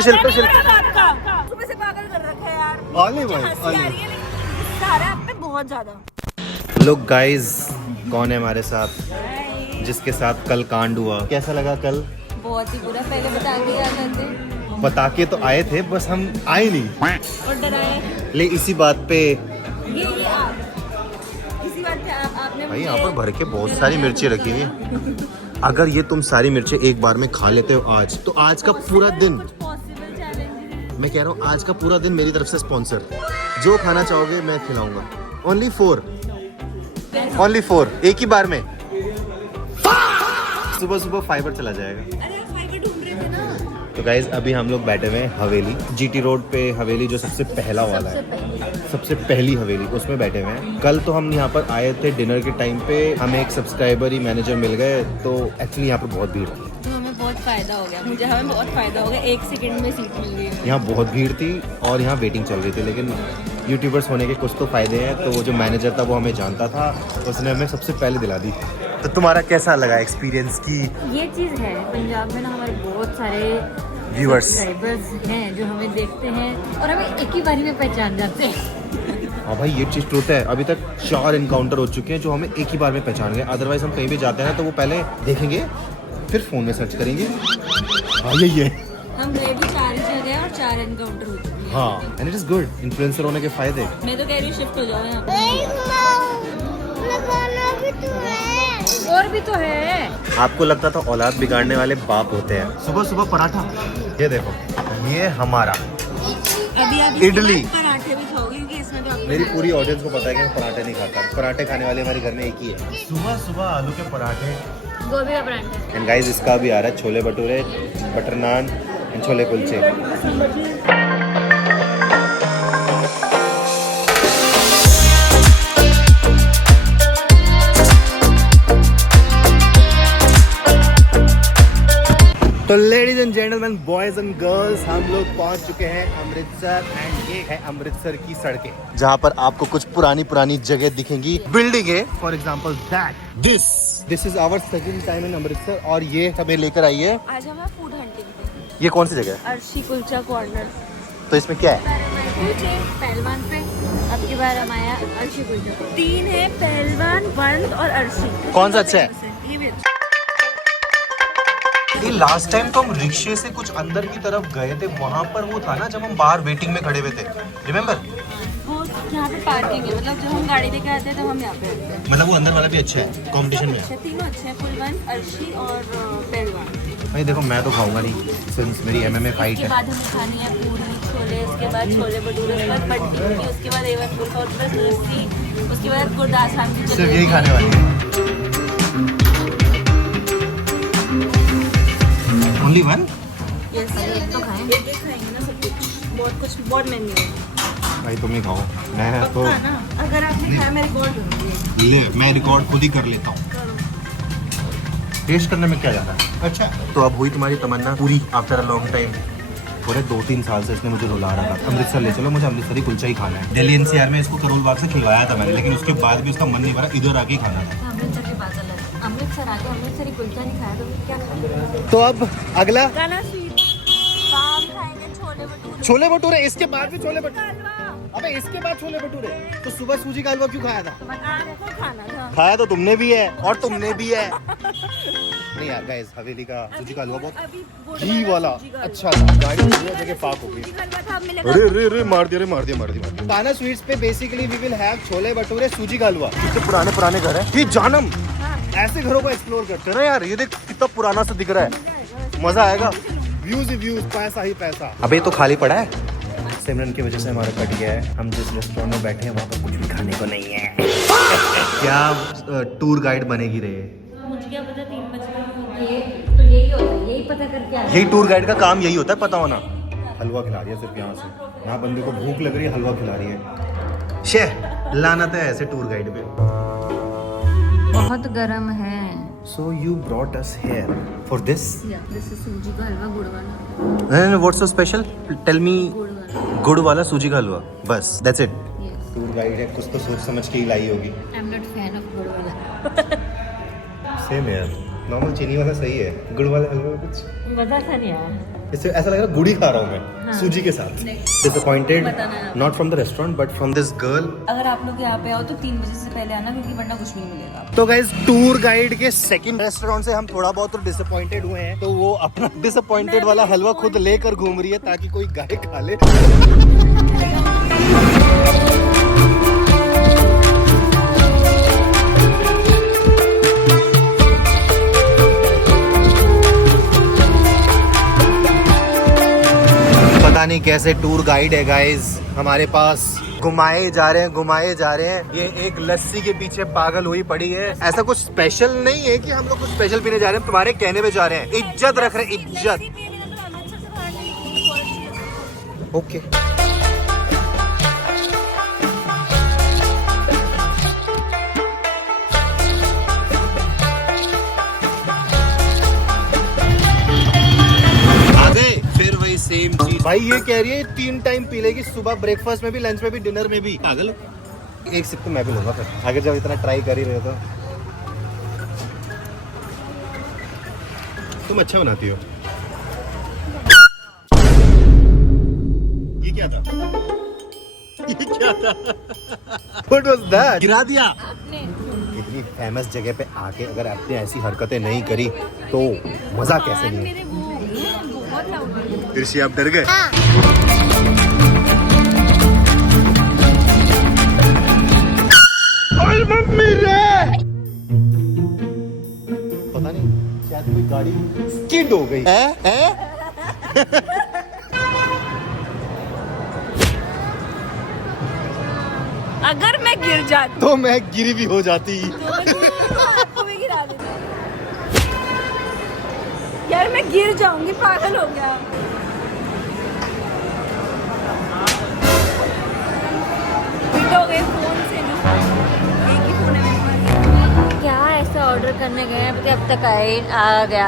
शिल्प सुबह से पागल कर रखा है यार। आले भाई, हंसी आ आले। रही है लेकिन गुस्सा आ रहा है आप पे बहुत ज्यादा। लोग गाइस, कौन है हमारे साथ जिसके साथ कल कांड हुआ? कैसा लगा कल? बहुत ही बुरा। पहले बता के आ जाते। बता के तो आए थे, बस हम आए नहीं। और डराए ले इसी बात पे ये आप इसी बात पे आपने भाई मुझे यहाँ पर भर के बहुत सारी मिर्ची रखी हुई है। अगर ये तुम सारी मिर्ची एक बार में खा लेते हो आज, तो आज का पूरा दिन, कुछ पॉसिबल चैलेंज मैं कह रहा हूँ आज का पूरा दिन मेरी तरफ से स्पॉन्सर। जो खाना चाहोगे मैं खिलाऊंगा। ओनली 4 एक ही बार में। सुबह सुबह फाइबर चला जाएगा। अरे आप फाइबर ढूंढ रहे थे ना। तो गाइज अभी हम लोग बैठे हुए हैं हवेली, जीटी रोड पे हवेली, जो सबसे पहला वाला है, सबसे पहली हवेली, उसमें बैठे हुए हैं। कल तो हम यहाँ पर आए थे डिनर के टाइम पे, हमें एक सब्सक्राइबर ही मैनेजर मिल गए, तो एक्चुअली यहाँ पर बहुत भीड़ थी। तो हमें बहुत फायदा हो गया, हमें बहुत फायदा हो गया। 1 सेकंड में सीट मिल गई है। यहाँ बहुत भीड़ थी और यहाँ वेटिंग चल रही थी, लेकिन यूट्यूबर्स होने के कुछ तो फायदे हैं। तो वो जो मैनेजर था वो हमें जानता था, उसने हमें सबसे पहले दिला दी। तो तुम्हारा कैसा लगा एक्सपीरियंस की? ये चीज़ है पंजाब में ना, हमारे बहुत सारे व्यूअर्स सब्सक्राइबर्स हैं जो हमें देखते हैं और हमें एक ही बारी में पहचान जाते हैं। हाँ भाई, ये चीज़ ट्रूथ है। अभी तक 4 इनकाउंटर हो चुके हैं जो हमें एक ही बार में पहचान गए। अदरवाइज हम कहीं भी जाते हैं ना, तो वो पहले देखेंगे फिर फ़ोन में सर्च करेंगे। हाँ यही है। हम गए भी 4 जगह और 4 एनकाउंटर हो चुके हैं। हाँ, and it is good. Influencer होने के फायदे। मैं तो कह रही हूँ शिफ्ट हो जाओ यहाँ पे। और भी तो है। आपको लगता था औलाद बिगाड़ने वाले बाप होते हैं। सुबह सुबह पराठा, ये देखो, ये हमारा अभी आप इडली। पराठे भी खाओगे क्योंकि इसमें भी आपको मेरी पूरी ऑडियंस को पता है कि मैं पराठे नहीं खाता। पराठे खाने वाले हमारे घर में एक ही है। सुबह सुबह आलू के पराठे। गोभी का पराठा। एंड गाइस, इसका भी आ रहा है छोले भटूरे, बटर नान एंड छोले कुलचे। तो ladies and gentleman, boys and girls, हम लोग पहुंच चुके हैं अमृतसर। एंड ये है अमृतसर की सड़कें, जहां पर आपको कुछ पुरानी पुरानी जगह दिखेंगी, बिल्डिंगें। For example this is our second time in Amritsar, और ये हमें लेकर आई है। आज हम फूड हंटिंग पे। ये कौन सी जगह है? अर्शी कुलचा कॉर्नर। तो इसमें क्या है? पहलवान पे अब की बार हम आया अर्शी कुलचा। 3 है, पहलवान, बंद और अर्शी। कौन सा अच्छा है? ये भी अच्छा। ये लास्ट टाइम तो हम रिक्शे से कुछ अंदर की तरफ गए थे, वहां पर वो था ना जब हम बाहर वेटिंग में खड़े हुए थे, रिमेम्बर? वो यहाँ पे पार्किंग है, मतलब जब हम गाड़ी लेके आते हैं तो हम यहाँ पे आते हैं। मतलब वो अंदर वाला भी अच्छा है, कंपटीशन में है। अच्छा, तीनों अच्छे हैं, फुलवन, अर्शी और पहलवान। भाई देखो, मैं तो खाऊंगा नहीं, सिंस मेरी MMA फाइट उसके है। बाद हमें खानी है पूरी छोले, उसके बाद छोले भटूरे, उसके बाद बट्टी की, उसके बाद A1 कुल्चा, उसके बाद लस्सी, उसके बाद गुरदास राम की सिर्फ यही खाने वाली है। Only one? यस, तो खाएं। एक खाएंगे ना सब कुछ, बहुत मेन्यू है। भाई तुम ही खाओ, मैं तो पक्का ना, अगर आपने खाया मैं रिकॉर्ड करूँगी। ले, मैं रिकॉर्ड खुद ही कर लेता हूँ। टेस्ट करने में क्या जाता है? अच्छा, तो अब हुई तुम्हारी तमन्ना पूरी आफ्टर अ लॉन्ग टाइम। पूरे 2-3 साल से इसने मुझे रुला रहा था, अमृतसर ले चलो, मुझे अमृतसरी कुलचा ही खाना है। दिल्ली NCR में इसको करोल बाग से खिलवाया था मैंने, लेकिन उसके बाद भी उसका मन नहीं भरा, इधर आके ही खाना था। अमृतसर की बात अलग है। अमृतसर आके अमृतसरी कुलचा नहीं खाया तो फिर क्या खाया? तो अब अगला गाना स्वीट शाम खाएंगे छोले भटूरे। छोले भटूरे, इसके बाद भी छोले भटूरे। अबे इसके बाद छोले भटूरे, तो सुबह सूजी का हलवा क्यों खाया था? आपको खाना था। खाया तो तुमने भी है और तुमने भी है। नहीं यार गाइस, हवेली का सूजी का हलवा बहुत घी वाला अच्छा था। गाड़ी पूरी जगह पार्क हो गई। अरे रे मार दिया। पाना स्वीट्स पे basically we will have chole bhature, सूजी का हलवा। कितने पुराने घर है ये जानम। ऐसे घरों को एक्सप्लोर करते ना यार। ये देख कितना पुराना सा दिख रहा है, मजा आएगा। व्यूज ही व्यूज, पैसा ही पैसा। अबे तो खाली पड़ा है। सिमरन की वजह से हमारा कट गया है। हम जिस रेस्टोरेंट में बैठे हैं वहाँ पर कुछ भी खाने को नहीं है। क्या टूर गाइड बनेगी रे? मुझे क्या पता 3 बजे ये तो यही होता है, यही पता करके आया। यही टूर गाइड का काम यही होता है, पता होना। हलवा खिला रही है सिर्फ यहाँ से। यहाँ बंदे को भूख लग रही है, हलवा खिला रही है। शे लानत है ऐसे टूर गाइड पे। बहुत गर्म है। So you brought us here for this? Yeah, this is सूजी का हलवा गुड़ वाला। And what's so special? Tell me. गुड़ वाला। गुड़ वाला सूजी का हलवा, बस that's it. Yes. Tour guide है, कुछ तो सोच समझ के ही लाई होगी। I'm not fan of गुड़ वाला। सेम यार, नॉर्मल चीनी वाला सही है, गुड़ वाला हलवा कुछ मजा था नहीं यार। इससे ऐसा लग रहा है गुड़ी खा रहा हूँ मैं सूजी के साथ। Disappointed not from the restaurant but from this girl. अगर आप लोग यहाँ पे आओ तो 3 बजे से पहले आना, क्योंकि वरना कुछ नहीं मिलेगा। तो गाइस टूर गाइड के सेकंड रेस्टोरेंट से हम थोड़ा बहुत तो डिसअपॉइंटेड हुए हैं, तो वो अपना डिसअपॉइंटेड वाला हलवा खुद लेकर घूम रही है ताकि कोई गाय खा ले। पता नहीं कैसे टूर गाइड है गाइस हमारे पास, घुमाए जा रहे हैं। ये एक लस्सी के पीछे पागल हुई पड़ी है। ऐसा कुछ स्पेशल नहीं है कि हम लोग कुछ स्पेशल पीने जा रहे हैं, तुम्हारे कहने पे जा रहे हैं। इज्जत रख रहे हैं, इज्जत। ओके सेम चीज भाई। ये कह रही है 3 टाइम पी लेगी, सुबह ब्रेकफास्ट में भी, लंच में भी, डिनर में भी। पागल। एक सिप तो मैं भी लूंगा फिर, अगर जब इतना ट्राई कर ही रहे तो। तुम अच्छा बनाती हो। ये क्या था? What was that? गिरा दिया। इतनी फेमस जगह पे आके अगर आपने ऐसी हरकतें नहीं करी तो मजा कैसे नहीं? ऋषि आप डर गए? मम्मी रे! पता नहीं शायद कोई गाड़ी स्किड हो गई है? अगर मैं गिर जाती तो मैं गिरी भी हो जाती। आपको भी गिरा देती। यार मैं गिर जाऊंगी, पागल हो गया। हो गए फोन से ना, एक ही फोन है मेरे पास। क्या ऐसा ऑर्डर करने गए हैं, अब तक आए? आ गया।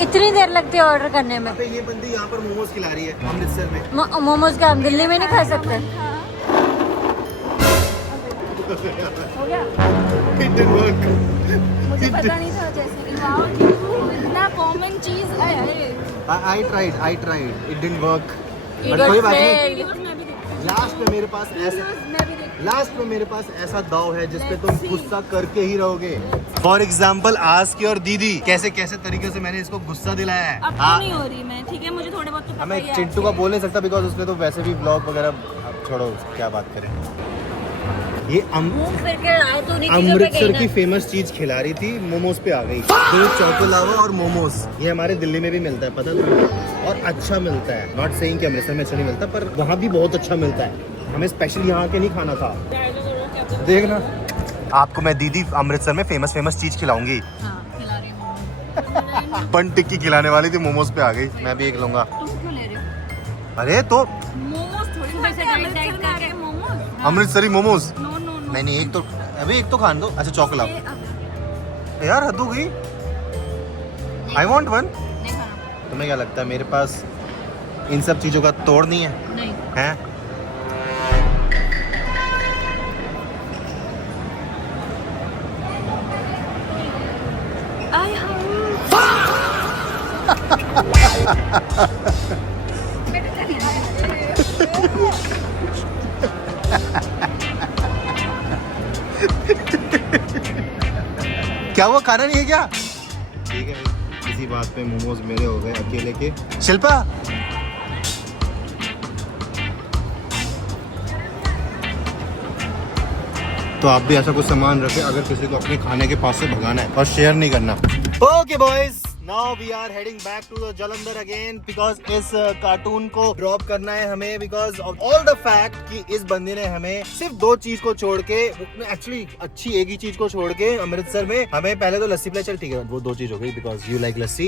इतनी देर लगती है ऑर्डर करने में? ये बंदी यहाँ पर मोमोज खिला रही है अमृतसर में। मोमोज का हम दिल्ली में नहीं खा सकते? हो गया? मुझे पता नहीं था जैसे इतना कॉमन चीज है। I tried. It didn't work. But कोई बात नहीं। लास्ट में मेरे पास ऐसा दाव है जिसपे तुम गुस्सा करके ही रहोगे। फॉर एग्जाम्पल आस्क योर दीदी कैसे तरीके से मैंने इसको गुस्सा दिलाया है। अब तो नहीं हो रही मैं, ठीक है, मुझे थोड़े बहुत तो पता मैं ही है। चिंटू का बोल नहीं सकता बिकॉज उसने तो वैसे भी ब्लॉग वगैरह। अब छोड़ो, क्या बात करें। ये अमृतसर की फेमस चीज खिला रही थी, मोमोज पे आ गई। दो चौकोलावा और मोमोज, ये हमारे दिल्ली में भी मिलता है, पता है? और अच्छा मिलता है। नॉट सेइंग कि अमृतसर में अच्छा नहीं मिलता, पर वहाँ भी बहुत अच्छा मिलता है। हमें स्पेशल यहाँ के नहीं खाना था। देखना, आपको मैं दीदी अमृतसर में फेमस चीज खिलाऊंगी। बन टिक्की खिलाने वाली थी, मोमोज पे आ गई। मैं भी एक लूंगा। अरे तो अमृतसरी मोमोज नहीं, एक तो खान दो। अच्छा चौकलाव यार, हद हो गई। I want one. तुम्हें क्या लगता है मेरे पास इन सब चीजों का तोड़ नहीं है? नहीं है। क्या वो खाना नहीं है क्या? ठीक है, इसी बात पे मोमोज मेरे हो गए अकेले के। शिल्पा तो आप भी ऐसा कुछ सामान रखें अगर किसी को अपने खाने के पास से भगाना है, और शेयर नहीं करना। Okay boys, now we are heading back to the Jalandhar again because इस कार्टून को ड्रॉप करना है हमें because of all the fact कि इस बंदे ने हमें सिर्फ 2 चीज को छोड़ के, एक्चुअली अच्छी एक ही चीज को छोड़ के अमृतसर में हमें पहले तो लस्सी पिलाई। चल ठीक है, वो 2 चीज हो गई बिकॉज यू लाइक लस्सी।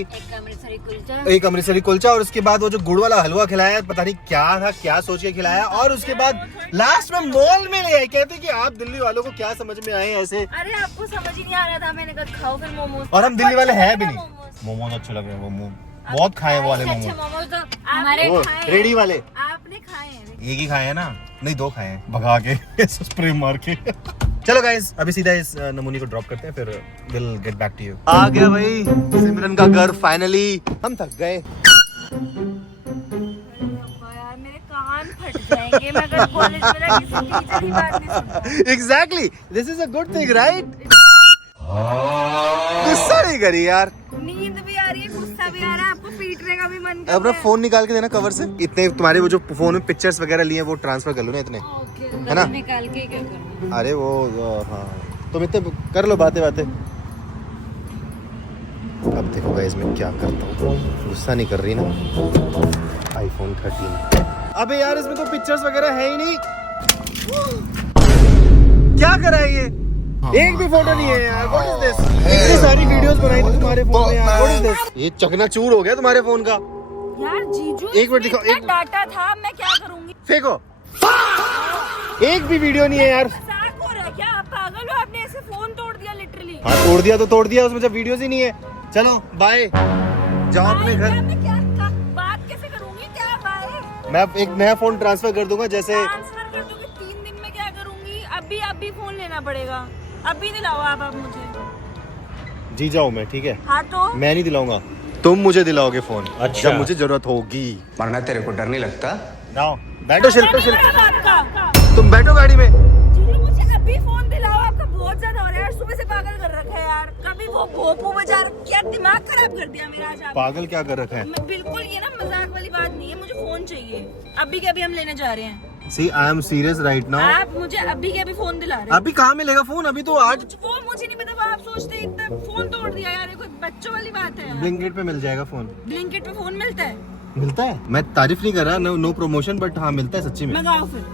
एक अमृतसरी कुलचा और उसके बाद वो जो गुड़ वाला हलवा खिलाया, पता नहीं क्या था, क्या सोच के खिलाया। और उसके बाद लास्ट में मॉल में ले आए, कहते कि आप दिल्ली वालों को क्या समझ में आए ऐसे। अरे आपको समझ ही नहीं आ रहा था, मैंने कहा खाओ फिर मोमोज। और हम दिल्ली वाले हैं भी नहीं। मोमोज अच्छे लग रहे हैं, वो बहुत खाए वो वाले मोमोज। तो हमारे रेडी वाले आपने खाए हैं? एक ही खाए हैं ना? नहीं, 2 खाए हैं भगा के स्प्रे मार के। चलो गाइस, अभी सीधा इस नमूनी को ड्रॉप करते हैं, फिर will get back to you. आ गया भाई सिमरन का घर फाइनली। हम थक गए। फट जाएंगे। मैं अगर कॉलेज में ना किसी टीचर की बात नहीं सुनता। Exactly, this is a good thing right. गुस्सा नहीं करी यार। नींद भी आ रही है, गुस्सा भी आ रहा है, आपको पीटने का भी मन कर अपना रहा है। फोन निकाल के देना कवर से। इतने तुम्हारे वो जो फोन में पिक्चर्स वगैरह लिए वो ट्रांसफर कर लो ना इतने, है ना? निकाल के क्या करना? अरे वो हाँ, तुम इतने कर लो बातें बातें। अब देखो गाइस मैं क्या करता हूँ। गुस्सा नहीं कर रही ना? आईफोन 13। अबे यार इसमें तो पिक्चर्स वगैरह है ही नहीं। क्या करा है ये? एक भी फोटो नहीं है यार। What is this? इतनी सारी वीडियोस बनाई थी तुम्हारे फोन में यार। What is this? ये चकनाचूर हो गया तुम्हारे फोन का। यार जीजू, एक मिनट दिखाओ, एक डाटा था, मैं क्या करूंगी? फेंको। एक भी वीडियो नहीं है यार। मजाक हो रहा है क्या? आप पागल हो? आपने ऐसे फोन तोड़ दिया लिटरली। हाँ तोड़ दिया तो तोड़ दिया, उसमें जब वीडियोस ही नहीं है। चलो बाय, जाओ अपने घर। मैं क्या बात कैसे करूंगी? क्या बाय? मैं एक नया फोन ट्रांसफर कर दूंगा जैसे। ट्रांसफर कर दूंगी 3 दिन में, क्या करूंगी? अभी फोन लेना पड़ेगा। अभी दिलाओ आप मुझे। जी जाऊँ मैं, ठीक है? हाँ तो मैं नहीं दिलाऊंगा, तुम मुझे दिलाओगे फोन। अच्छा। जब मुझे जरूरत होगी। मरना तेरे को डर नहीं लगता? जाओ बैठो शिल्पा, शिल्पा आपका तुम बैठो गाड़ी में। जीजू मुझे अभी फोन दिलाओ। आपका बहुत ज्यादा हो रहा है यार, सुबह से पागल कर रखा है यार। कभी वो भोपू बजा, क्या दिमाग खराब कर दिया मेरा आज आपने। पागल क्या कर रखा है? मैं बिल्कुल, ये ना मजाक वाली बात नहीं है, मुझे फोन चाहिए अभी के अभी। हम लेने जा रहे हैं। See I am serious right now. आप मुझे अभी के अभी फोन दिला रहे हैं। अभी कहाँ मिलेगा फोन? अभी तो आज वो मुझे नहीं पता, वो आप सोचते हैं इतना फोन तोड़ दिया यार। ये कोई बच्चों वाली बात है यार। ब्लिंकिट पे मिल जाएगा फोन। ब्लिंकिट पे फोन मिलता है? मिलता है। मैं तारीफ नहीं कर रहा, नो प्रमोशन, बट हाँ मिलता है सच्ची में। मंगाओ फिर,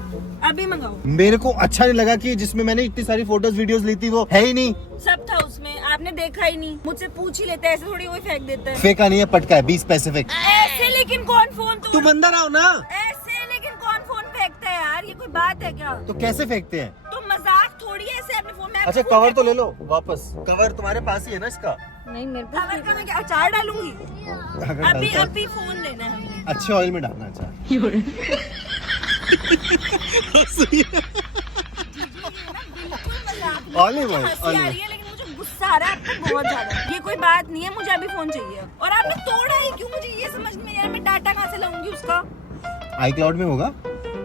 अभी मंगाओ। मेरे को अच्छा नहीं लगा कि जिसमें मैंने इतनी सारी फोटोज वीडियोस ली थी वो है ही नहीं। सब था उसमें, आपने देखा ही नहीं। मुझसे पूछ ही लेते हैं, ऐसे थोड़ी कोई फेंक देता है। फेंका नहीं है, पटका है 20 पैसे फेंक। ऐसे लेकिन कौन फोन तोड़? तुम अंदर आओ ना। ऐसे लेकिन कौन फोन फेंकता है यार? ये कोई बात है क्या? तो कैसे फेंकते हैं? तो मजाक थोड़ी है ऐसे अपने फोन में। अच्छा कवर तो ले लो वापस। कवर तुम्हारे पास ही है ना इसका? नहीं मेरे पास। कवर का मैं क्या अचार डालूंगी? अगर अभी डालता है। अभी फोन लेना है हमें। अच्छे ऑयल में डालना। अच्छा ऑलिव ऑयल, हंसी आ रही है लेकिन मुझे गुस्सा आ रहा है आपको बहुत ज्यादा। ये कोई बात नहीं है, मुझे अभी फोन चाहिए। और आपने तोड़ा ही क्यों? मुझे ये समझ में नहीं आ रहा, मैं डाटा कहाँ से लाऊंगी उसका? iCloud में होगा।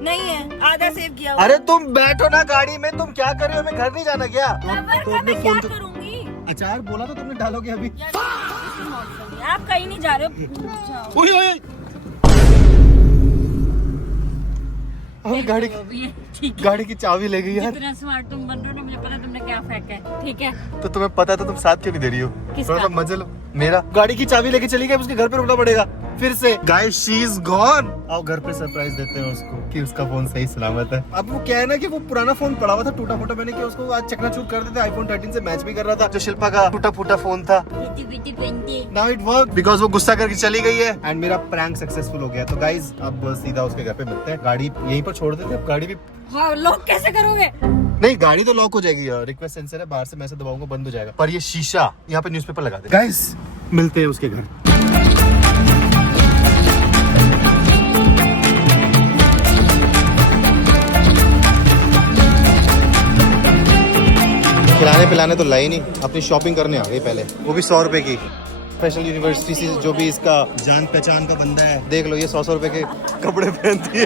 नहीं है, आधा सेव किया हुआ। अरे तुम बैठो ना गाड़ी में, तुम क्या कर रहे हो? मैं घर नहीं जाना क्या? कवर तो का अपने मैं क्या फोन तो करूंगी? अचार बोला तो तुमने डालोगे अभी। यार, this is not funny। आप कहीं नहीं जा रहे हो, जाओ। ओए ओए अबे गाड़ी ठीक है। गाड़ी की चाबी ले गई यार। जितना स्मार्ट तुम बन रहे हो ना, मुझे पता तुमने क्या फेंका है। ठीक है, तो तुम्हें पता है तो तुम साथ क्यों नहीं दे रही हो? किसका? थोड़ा सा मजे लो। मेरा गाड़ी की चाबी लेके चली गई, अब उसके घर पे रुकना पड़ेगा फिर से। Guys she is gone. आओ घर पे सरप्राइज देते हैं उसको कि उसका फोन सही सलामत है। अब वो क्या है ना कि वो पुराना फोन पड़ा हुआ था टूटा फूटा, मैंने कि उसको आज चकनाचूर कर देते। आईफोन 13 से मैच भी कर रहा था, जो शिल्पा का टूटा फूटा फोन था। नाउ इट वर्क बिकॉज वो गुस्सा करके चली गई है एंड मेरा प्रैंक सक्सेसफुल हो गया। तो गाइस अब सीधा उसके घर पे मिलते हैं। गाड़ी यहीं पर छोड़ देते हैं। अब गाड़ी भी हाँ, लॉक कैसे करोगे? नहीं, गाड़ी तो लॉक हो जाएगी यार। रिक्वेस्ट सेंसर है, बाहर से मैं से दबाऊंगा बंद हो जाएगा। पर ये शीशा यहाँ पे न्यूज़पेपर लगा दे। गाइस मिलते हैं उसके घर। खिलाने पिलाने तो लाई नहीं, अपनी शॉपिंग करने आ गई पहले, वो भी 100 रुपए की। स्पेशल यूनिवर्सिटी से जो भी इसका जान पहचान का बंदा है, देख लो ये 100 रुपए के कपड़े पहनती है।